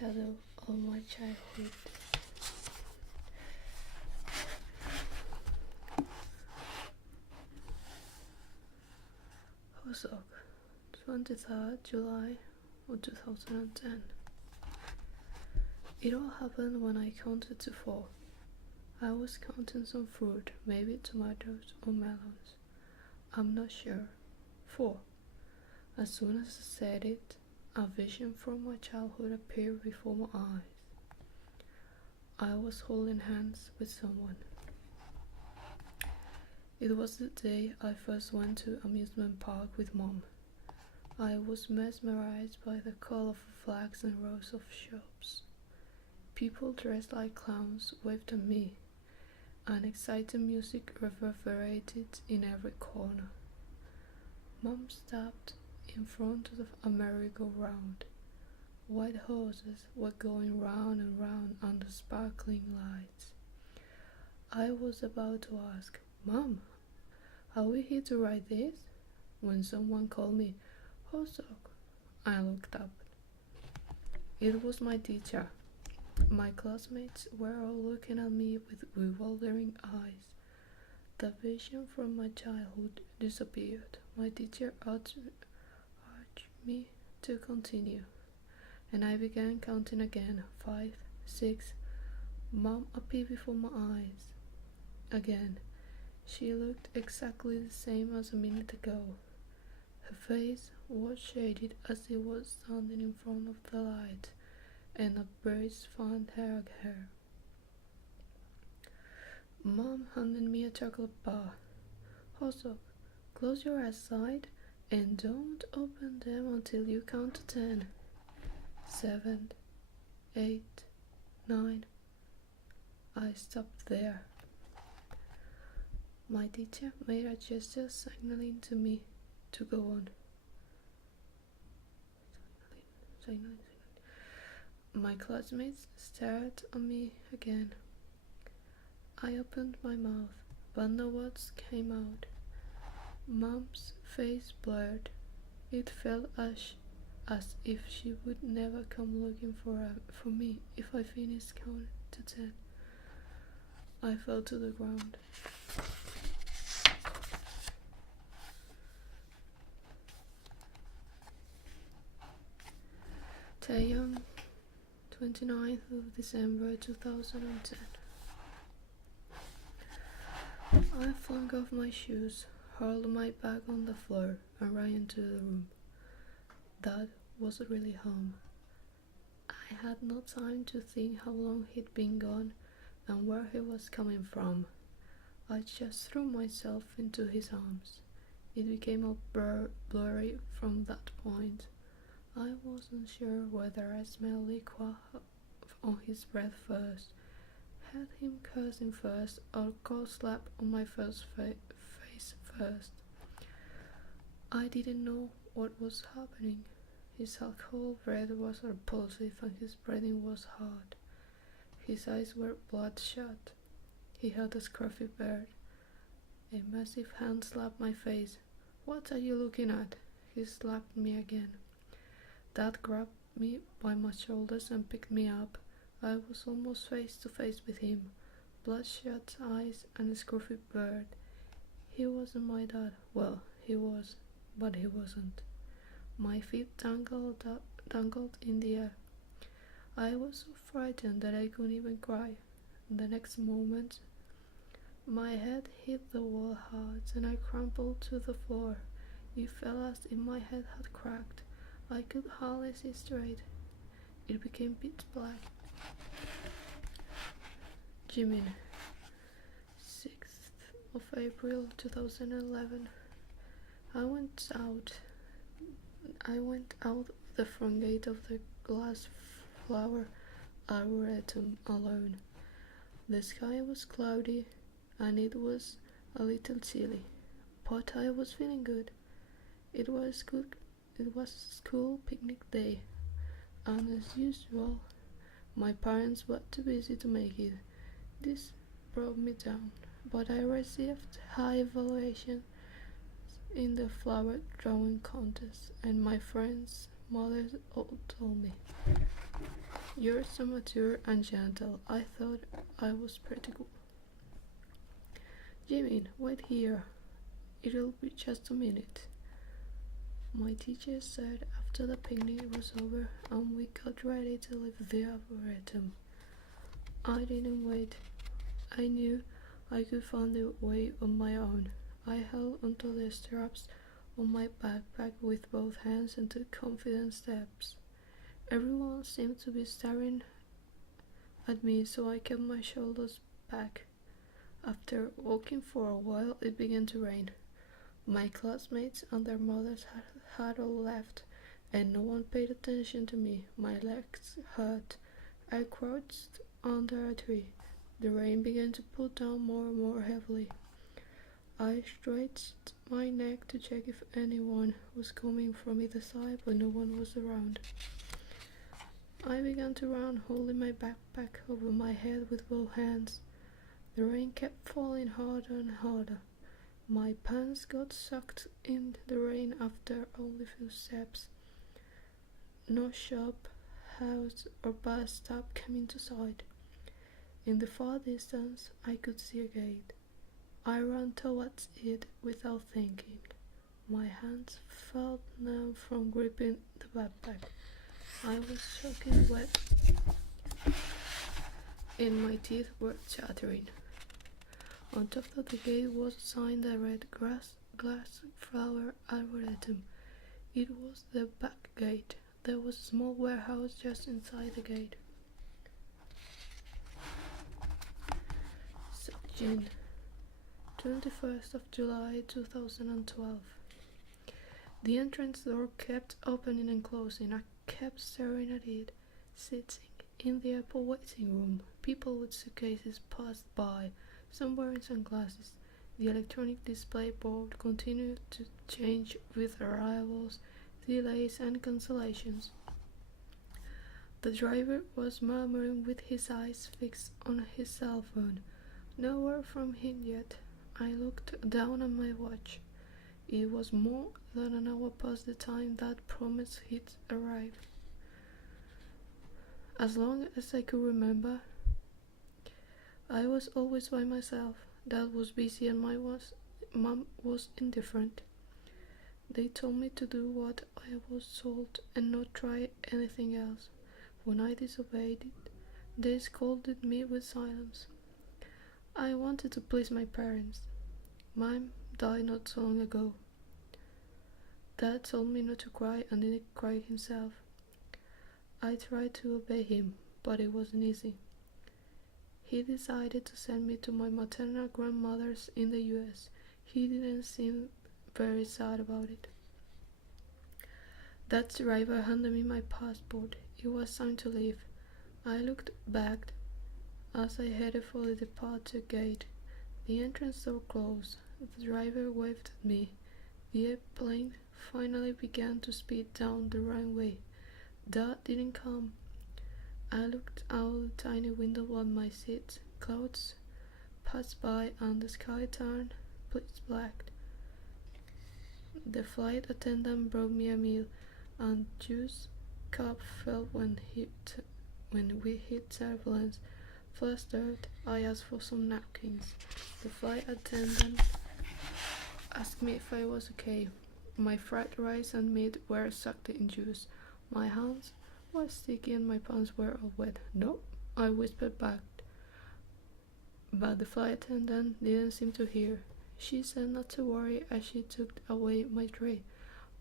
shadow of my childhood. 𝙽𝚘𝚜, 23rd July of 2010. It all happened when I counted to 4. I was counting some fruit, maybe tomatoes or melons. I'm not sure. 4. As soon as I said it, a vision from my childhood appeared before my eyes. I was holding hands with someone. It was the day I first went to amusement park with Mom. I was mesmerized by the colorful flags and rows of shops. People dressed like clowns waved at me, and exciting music reverberated in every corner. Mom stopped in front of a merry-go-round. White horses were going round and round under sparkling lights. I was about to ask, "Mom, are we here to ride this?" when someone called me 𝙽𝚘𝚜. I looked up. It was my teacher. My classmates were all looking at me with bewildering eyes. The vision from my childhood disappeared. My teacher urged me to continue, and I began counting again. 5, 6. Mom appeared before my eyes. Again, she looked exactly the same as a minute ago. Her face was shaded as she was standing in front of the light, and a breeze fanned her hair. Mom handed me a chocolate bar. "𝙽𝚘𝚜, close your eyes tight and don't open them until you count to 10. 7, 8, 9. I stopped there. My teacher made a gesture signaling to me to go on. Signaling. My classmates stared at me again. I opened my mouth, but no words came out. Mom's face blurred. It felt as if she would never come looking for me if I finished counting to 10. I fell to the ground. 𝙽𝚘𝚝, 29th of December 2010. I flung off my shoes, hurled my bag on the floor, and ran into the room. Dad was really home. I had no time to think how long he'd been gone and where he was coming from. I just threw myself into his arms. It became all blurry from that point. I wasn't sure whether I smelled liquor on his breath first, heard him cursing first, or got slapped on my face first. I didn't know what was happening. His alcohol breath was repulsive and his breathing was hard. His eyes were bloodshot. He had a scruffy beard. A massive hand slapped my face. "What are you looking at?" He slapped me again. Dad grabbed me by my shoulders and picked me up. I was almost face to face with him, bloodshot eyes and a scruffy beard. He wasn't my dad. Well, he was, but he wasn't. My feet dangled in the air. I was so frightened that I couldn't even cry. The next moment, my head hit the wall hard and I crumpled to the floor. It felt as if my head had cracked. I could hardly see straight. It became pitch black. 𝙽𝚘𝚝, 6th of April 2011. I went out the front gate of the glass flower arboretum alone. The sky was cloudy and it was a little chilly, but I was feeling good. It was school picnic day, and as usual, my parents were too busy to make it. This brought me down, but I received high evaluation in the flower drawing contest, and my friends' mothers all told me. You're so mature and gentle. I thought I was pretty cool. Jimin, wait here. It'll be just a minute, my teacher said after the picnic was over and we got ready to leave the arboretum. I didn't wait. I knew I could find a way on my own. I held onto the straps on my backpack with both hands and took confident steps. Everyone seemed to be staring at me, so I kept my shoulders back. After walking for a while, it began to rain. My classmates and their mothers had all left, and no one paid attention to me. My legs hurt. I crouched under a tree. The rain began to pour down more and more heavily. I stretched my neck to check if anyone was coming from either side, but no one was around. I began to run, holding my backpack over my head with both hands. The rain kept falling harder and harder. My pants got soaked in the rain after only a few steps. No shop, house, or bus stop came into sight. In the far distance, I could see a gate. I ran towards it without thinking. My hands felt numb from gripping the backpack. I was soaking wet, and my teeth were chattering. On top of the gate was a sign that read Glass Flower Arboretum. It was the back gate. There was a small warehouse just inside the gate. June 21st of July 2012. The entrance door kept opening and closing. I kept staring at it. Sitting in the airport waiting room, people with suitcases passed by, some wearing sunglasses. The electronic display board continued to change with arrivals, delays, and cancellations. The driver was murmuring with his eyes fixed on his cell phone. No word from him yet. I looked down at my watch. It was more than an hour past the time that promised he'd arrive. As long as I could remember, I was always by myself. Dad was busy and my mom was indifferent. They told me to do what I was told and not try anything else. When I disobeyed it, they scolded me with silence. I wanted to please my parents. Mom died not so long ago. Dad told me not to cry and didn't cry himself. I tried to obey him, but it wasn't easy. He decided to send me to my maternal grandmother's in the US. He didn't seem very sad about it. That driver handed me my passport. It was time to leave. I looked back as I headed for the departure gate. The entrance door closed. The driver waved at me. The airplane finally began to speed down the runway. Dad didn't come. I looked out the tiny window on my seat. Clouds passed by and the sky turned pitch black. The flight attendant brought me a meal, and juice cup fell when we hit turbulence. Flustered, I asked for some napkins. The flight attendant asked me if I was okay. My fried rice and meat were soaked in juice. My hands were sticky and my pants were all wet. "No," I whispered back. But the flight attendant didn't seem to hear. She said not to worry as she took away my tray.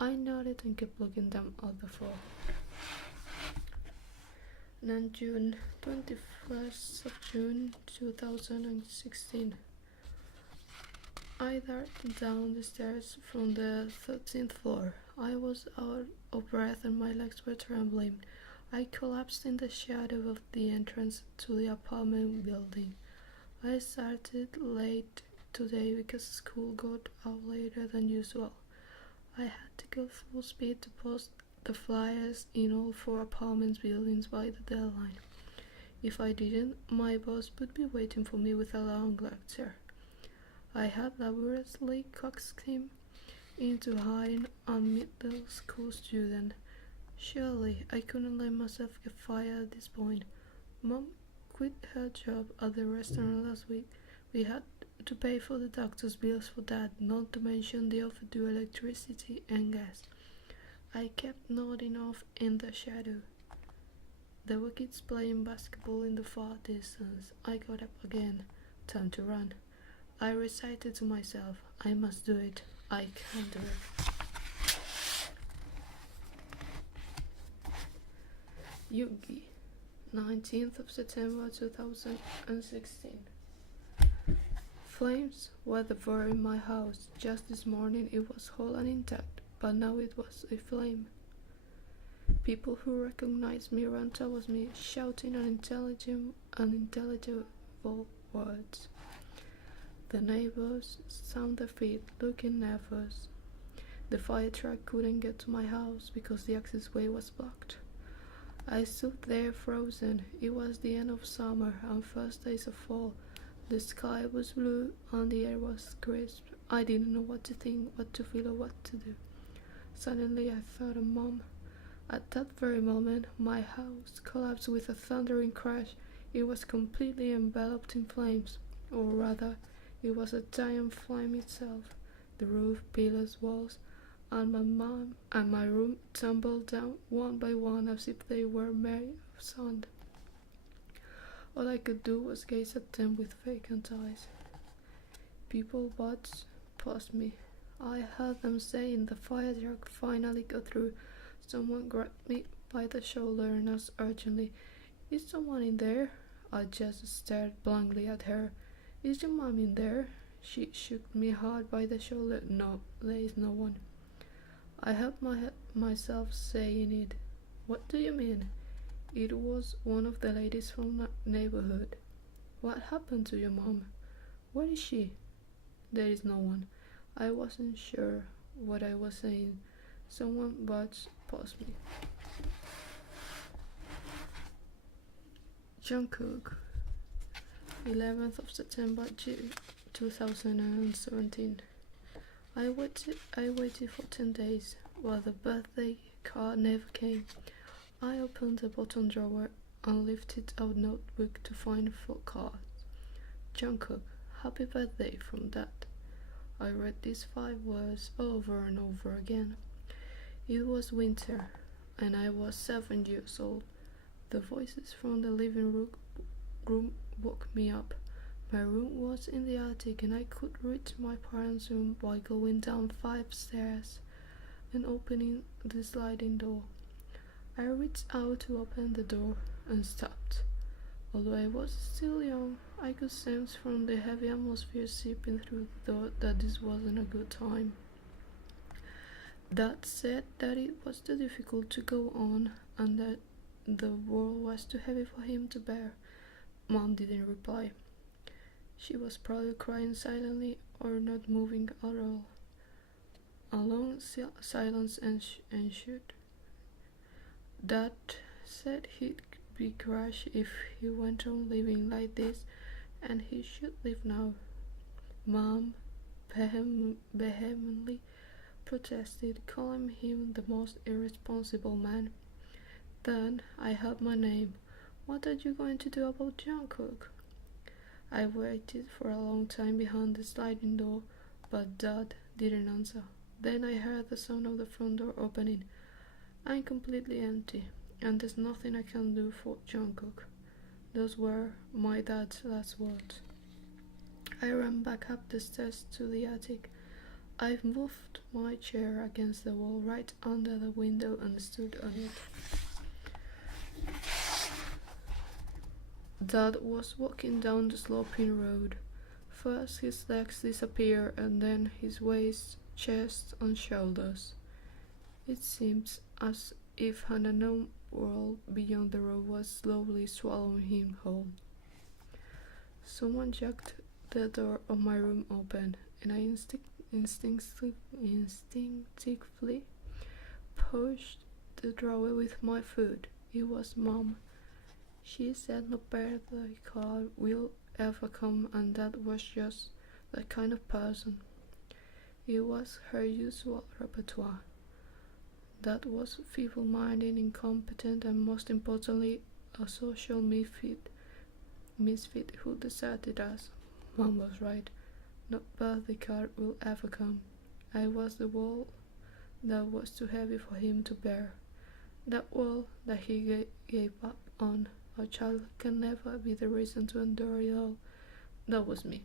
I nodded and kept looking down at the floor. And on June 21st of June 2016, I darted down the stairs from the 13th floor. I was out of breath and my legs were trembling. I collapsed in the shadow of the entrance to the apartment building. I started late today because school got out later than usual. I had to go full speed to post the flyers in all 4 apartment buildings by the deadline. If I didn't, my boss would be waiting for me with a long lecture. I had laboriously coaxed him into hiring a middle school student. Surely I couldn't let myself get fired at this point. Mom quit her job at the restaurant last week. We had to pay for the doctor's bills for that, not to mention the overdue electricity and gas. I kept nodding off in the shadow. There were kids playing basketball in the far distance. I got up again. Time to run. I recited to myself, I must do it. I can do it. Yugi, 19th of September 2016. Flames were devouring my house. Just this morning it was whole and intact, but now it was a flame. People who recognized me ran towards me, shouting unintelligible words. The neighbors stamped their feet, looking nervous. The fire truck couldn't get to my house because the accessway was blocked. I stood there frozen. It was the end of summer and first days of fall. The sky was blue and the air was crisp. I didn't know what to think, what to feel, or what to do. Suddenly I thought of Mom. At that very moment, my house collapsed with a thundering crash. It was completely enveloped in flames, or rather, it was a giant flame itself. The roof, pillars, walls, and my mom and my room tumbled down one by one as if they were made of sand. All I could do was gaze at them with vacant eyes. People watched past me. I heard them saying the fire truck finally got through. Someone grabbed me by the shoulder and asked urgently, "Is someone in there?" I just stared blankly at her. "Is your mom in there?" She shook me hard by the shoulder. "No, there is no one." I helped myself saying it. "What do you mean?" It was one of the ladies from the neighborhood. "What happened to your mom? Where is she?" "There is no one." I wasn't sure what I was saying. Someone barged past me. Jungkook, 11th of September 2017. I waited for 10 days, while the birthday card never came. I opened the bottom drawer and lifted out notebook to find 4 cards. Jungkook, happy birthday from Dad. I read these 5 words over and over again. It was winter, and I was 7 years old. The voices from the living room woke me up. My room was in the attic, and I could reach my parents' room by going down 5 stairs and opening the sliding door. I reached out to open the door and stopped. Although I was still young, I could sense from the heavy atmosphere seeping through the door that this wasn't a good time. Dad said that it was too difficult to go on and that the world was too heavy for him to bear. Mom didn't reply. She was probably crying silently or not moving at all. A long silence ensued. Dad said he'd be crushed if he went on living like this, and he should leave now. Mom vehemently protested, calling him the most irresponsible man. Then I heard my name. "What are you going to do about Jungkook?" I waited for a long time behind the sliding door, but Dad didn't answer. Then I heard the sound of the front door opening. "I'm completely empty, and there's nothing I can do for Jungkook." Those were my dad's last words. I ran back up the stairs to the attic. I moved my chair against the wall right under the window and stood on it. Dad was walking down the sloping road. First his legs disappeared, and then his waist, chest, and shoulders. It seemed as if an unknown world beyond the road was slowly swallowing him whole. Someone jerked the door of my room open, and I instinctively pushed the drawer with my foot. It was Mom. She said no birthday card will ever come, and that was just that kind of person. It was her usual repertoire. Dad was feeble-minded, incompetent, and most importantly, a social misfit who deserted us. Mom was right. No birthday card will ever come. I was the wall that was too heavy for him to bear. That wall that he gave up on. A child can never be the reason to endure it all. That was me.